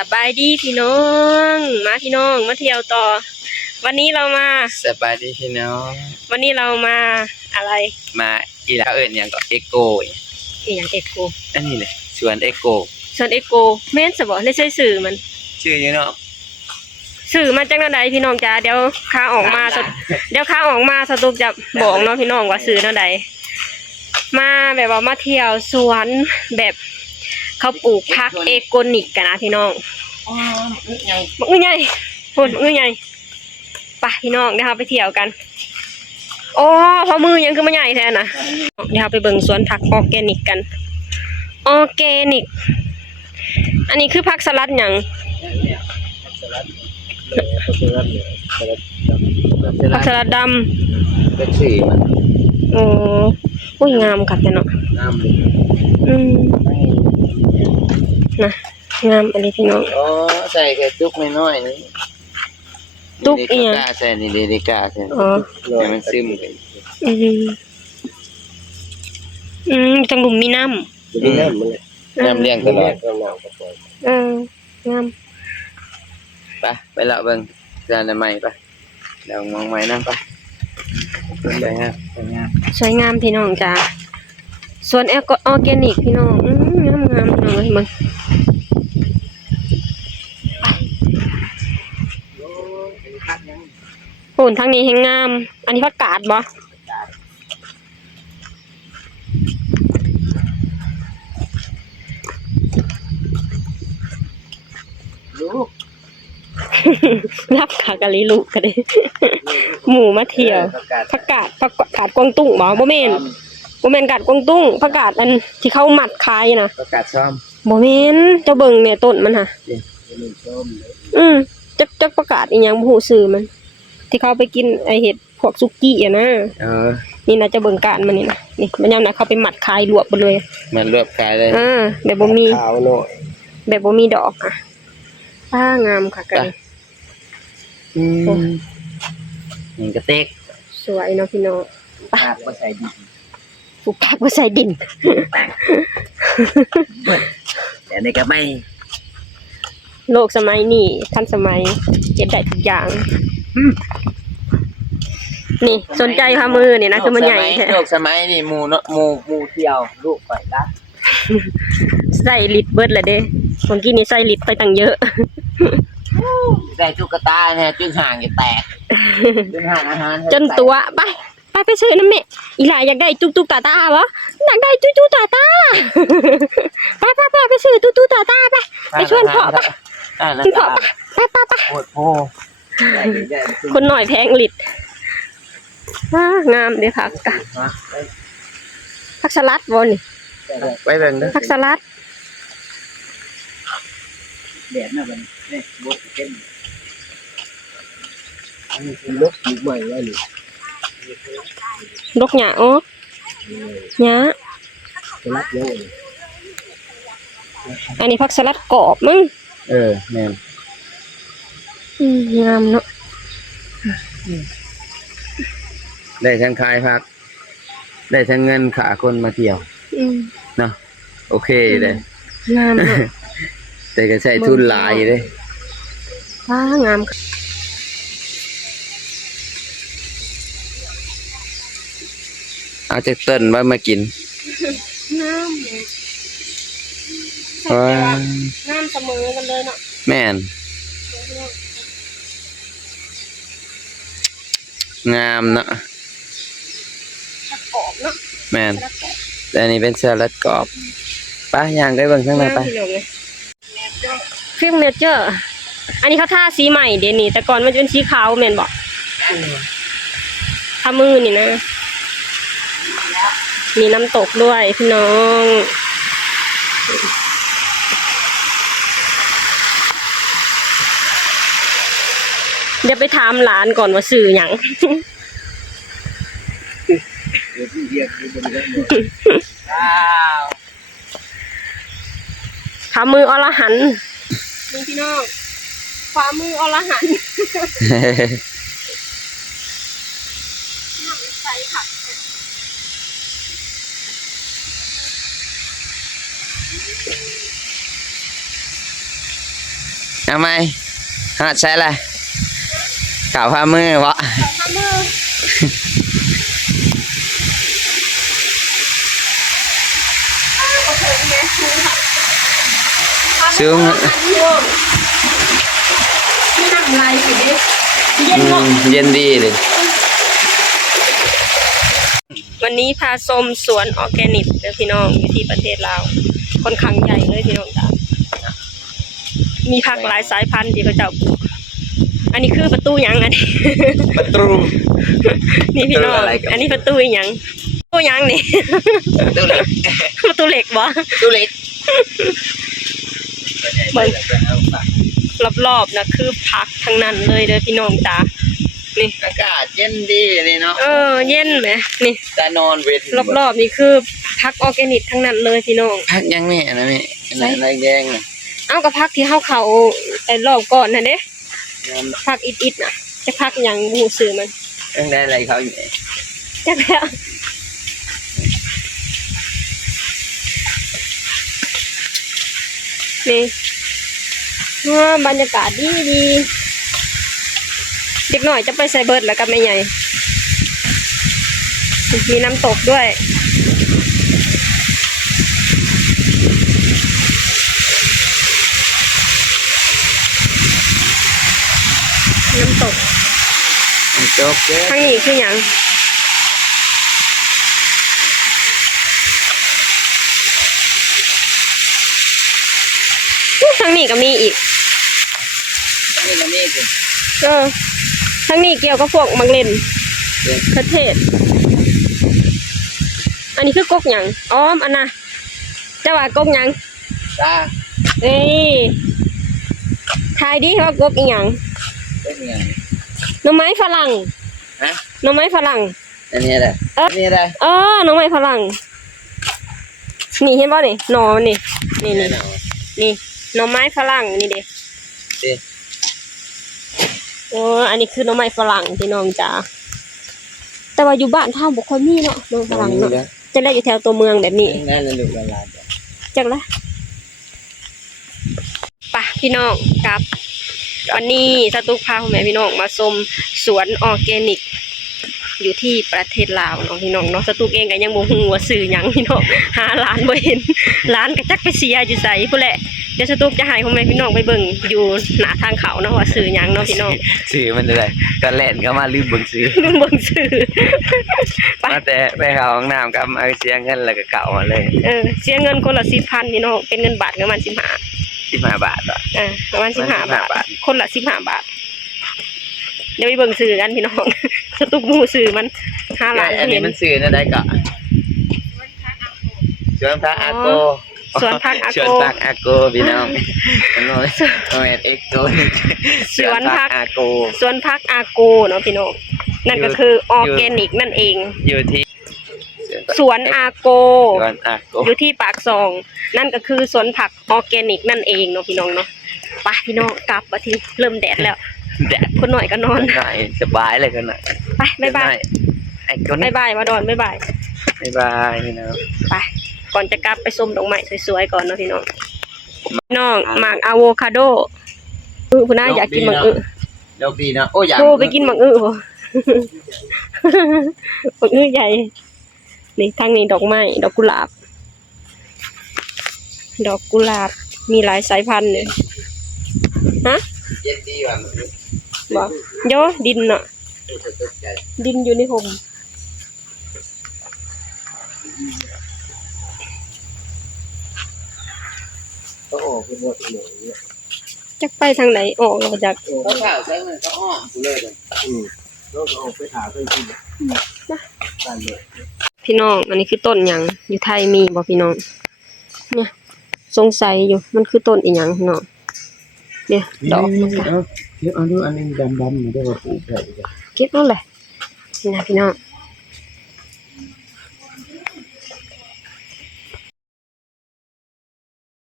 สบายดีพี่น้องมาพี่น้องมาเที่ยวต่อวันนี้เรามาสบายดีพี่น้องวันนี้เรามาอะไรมาอีลาอย่างก็เอโกอย่างเอ็กโกอันนี้เลยสวนเอโกส่วนเอ็กโกแม่นสบเลยใช้สื่อมันชื่ออยู่เนาะสื่อมาจากไหนพี่น้องจ้าเดี๋ยวข้าออกมาเดี๋ยวข้าออกมาสตุกจะบอกเนาะพี่น้องว่าสื่อไหนมาแบบว่ามาเที่ยวสวนแบบเขาปลูกพักเอโกนิกกันนะพี่น้องมึกใหญ่พุ่นมึกใหญ่ไปพี่น้องเดี๋ยวเราไปเที่ยวกันโอ้พอมือยังคือมันใหญ่แท้นะเดี๋ยวเราไปเบิ่งสวนผักออร์แกนิกกันออร์แกนิกอันนี้คือผักสลัดอย่างผักสลัดดำเป็นสีมันโอ้ยงามกัดเนาะงามนะงามอันนี้พี่น้องอ๋อใส่แค่ตุกน้อยๆนี่ตุกอีหยังใส่นี่เดลิกาใส่อ๋อให้มันซึมกันจังหลุมมีน้ำมันเลยน้ำเลี้ยงตลอดงามไปละเบิ่งจานใหม่ไปเดี๋ยวมองใหม่นั่งไปสวยงามพี่น้องจ้าสวนออร์แกนิกพี่น้องงามพี่น้องเลยมึงโหนทางนี้แห่งงามอันนี้ผักกาดบ่รับขากะลิลุกันเลยหมูมาเที่ยวผักกาดกวางตุ้งบ่แม่นกาดกวางตุ้งผักกาดอันที่เขาหมัดคายนะผักกาดซ้อมบ่แม่นเจ้าเบิ่งเนี่ยต้นมันค่ะจักผักกาดอีหยังบ่ฮู้ชื่อมันที่เขาไปกินไอเห็ดพวกซุกี้อ่ะนะนี่นะจะเบิ่งการมันนี่นะนี่มันยามนะเขาไปหมัดคายรวบไปเลยมันรวบคายเลยแบบบ่มีแบบบ่มีดอกอ่ะงามค่ะกันนี่กระเตกสวยเนาะพี่น้องปากบ่ใส่ดินปลูกผักบ่ใส่ดินแต่ในก็ไม่โลกสมัยนี้ทันสมัยเก็บได้ทุกอย่างนี่สนใจพามือนี่นะคือมันใหญ่แท้โลกสมัยนี่หมู่เนาะหมู่เที่ยวลูกข่อยละใส่ลิตรเบิดละเด้เมื่อกี้นี่ใส่ลิตรไปตั้งเยอะใส่ตุ๊กตาเนี่ยจนห่างจะแตกจนห่างอาหารจนตัวไปซื้อน้ำแม่อีหล่าอยากได้ตุ๊กตาบ่อยากได้ตุ๊กตาไปซื้อตุ๊กตาไปชวนพ่อไปโอ้โหคนหน่อยแพงลิตงามเด้ผักกะผักสลัดบ่นี่ไปเบิ่งเด้อผักสลัดแดดน่ะมันนี่บดเข้มอันนี้เป็นลกปลูกใหม่ไว้นี่ลกหญ้าอ๋อหญ้าสลัดเยอะอันนี้ผักสลัดกรอบมั้งแม่นงามเนาะได้ทั้งขายผักได้ทั้งเงินขาคนมาเที่ยวเนาะโอเคเลยงามเนาะแต่ก็ใช้ทุนหลายเลยงามเอาจากต้นมากินงามเสมอกันเลยเนาะแม่นงามเนาะแม่นแต่อันนี้เป็นสลัดกรอบไปย่างได้เบิ่งข้างในไปฟิล์มเนเจอร์อันนี้เขาทาสีใหม่เดี๋ยวนี้แต่ก่อนมันจะเป็นสีขาวแม่นบอกทามือนี่นะมีน้ำตกด้วยพี่น้องเดี๋ยวไปถามหลานก่อนว่าสื่อหยังฝ่ามืออรหันต์นี่พี่น้องฝ่ามืออรหันต์ใส่ผัก เอาไหมฮะใช่เลยข่าวพามือวะสูงเย็นดีเลยวันนี้พาชมสวนออร์แกนิกเด้อพี่น้องอยู่ที่ประเทศลาวค่อนข้างใหญ่เลยพี่น้องจ้ามีผักหลายสายพันธุ์ที่เขาเจ้าปลูกอันนี้คือประตูหยังอันนี้ ประตู นี่พี่น้องอันนี้ประตูหยังประตูหยังนี่ ประตูเหล็กบ่ ตู้เล็ก เบิ่งรอบๆนะคือผักทั้งนั้นเลยเด้อพี่น้องจ้านี่ อากาศเย็นดีเลยเนาะเย็นไหมนี่ แต่นอนเว้นรอบๆนี่คือผักออร์แกนิกทั้งนั้นเลยพี่น้อง พักยังแม่นะแม่อะไรแดงน่ะ เอากับผักที่เขาแต่รอบก่อนน่ะเด้ผักอิดๆน่ะจะผักหยังบ่ฮู้ชื่อมัน ยังได้อะไรเขาอยู่ไหน จักแล้วนี่บรรยากาศดีเด็กหน่อยจะไปใส่เบิร์ดแล้วกับแม่ใหญ่มีน้ำตกด้วยน้ำตก จบเด้ ทางนี้คือหยังทางนี้ก็มีอีกนี่มันนี่สิ ทางนี้เกี่ยวกับพวกมังเล่นประเทศอันนี้คือกกหยังอ๋ออันน่ะแต่ว่ากกหยัง จ้า นี่ทายดิว่ากกอีหยัง เป็นไง หน่อไม้ฝรั่ง ฮะ หน่อไม้ฝรั่ง อันนี้อะไรอันนี้อะไร หน่อไม้ฝรั่งนี่เห็นป่ะนี่หน่อนี่นี่หน่อไม้ฝรั่งนี่เด็อันนี้คือหน่อไม้ฝรั่งพี่น้องจ๋าแต่ว่าอยู่บ้านท่าบุคคลนี่เนาะหน่อไม้ฝรั่งเนาะจะได้อยู่แถวตัวเมืองแบบนี้ นั่นแหละลูกหลานจังละป่ะพี่น้องครับวันนี้สตุกพาพ่อแม่พี่น้องมาชมสวนออร์แกนิกอยู่ที่ประเทศลาวเนาะพี่น้องเนาะสตุกเองก็ยังบ่ฮู้ว่าซื้อหยังพี่น้องหาร้านบ่เห็นร้านก็จักไปเสียอยู่ไสพุ่นแหละเดี๋ยวสตุกจะให้พ่อแม่พี่น้องไปเบิ่งอยู่หน้าทางเขาเนาะว่าซื้อหยังเนาะพี่น้องซื้อมันอะไรก็แล่นเข้ามาลืมเบิ่งซื้อ เบิ่งซื้อมาแต่ไปเข้าห้องน้ำก็เอาเสียเงินแล้วก็เก่ามาเลยเสียเงินคนละ 10,000 พี่น้องเป็นเงินบาทประมาณ15 บาทอ่ะประมาณ15 บาทคนละ15 บาทเดี๋ยวไปเบิ่งซื้อกันพี่น้องสตุกหมู่ซื้อมัน5 ล้านอันนี้มันซื้อนั่นได้ก็สวนพักอาโก สวนพักอาโก สวนพักอาโกพี่น้องน้อยเอ็กโกสวนพักอาโกสวนพักอาโกเนาะพี่น้องนั่นก็คือออร์แกนิกนั่นเองอยู่ที่สวนอาโกอยู่ที่ปากซองนั่นก็คือสวนผักออร์แกนิกนั่นเองเนาะพี่น้องเนาะไปพี่น้องกลับมาที่เริ่มแดดแล้วแดดคนหน่อยก็นอนหน่อยสบายเลยกันหน่อยไปบ๊ายบายบ๊ายบายมาดอนบ๊ายบายพี่น้องไปก่อนจะกลับไปส้มดอกไม้สวยๆก่อนเนาะพี่น้องพี่น้องหมากอะโวคาโดคุณน้าอยากกินหมากดอกดีนะโอ้อยากไปกินหมากพอหมากใหญ่นี่ทางนี้ดอกไม้ดอกกุหลาบมีหลายสายพันธุ์เลยฮะเย็นดีว่ะบอกโยดินเนาะดินอยู่ในห่มเขาออกเป็นหมดเลยจักไปทางไหนออกมาจากเขาข่าวใช่ไหมเขาอ้อกูเลยก็ออกไปหาไปกินพี่น้องอันนี้คือต้นหยังอยู่ไทยมีบ่พี่น้องเนี่ยสงสัยอยู่มันคือต้นอีหยังพี่น้องเนี่ยดอกมันก็เก็บเอาดูอันนี้ดำๆมันได้ว่าปลูกได้เก็บนั่นแหละนี่นะพี่น้อง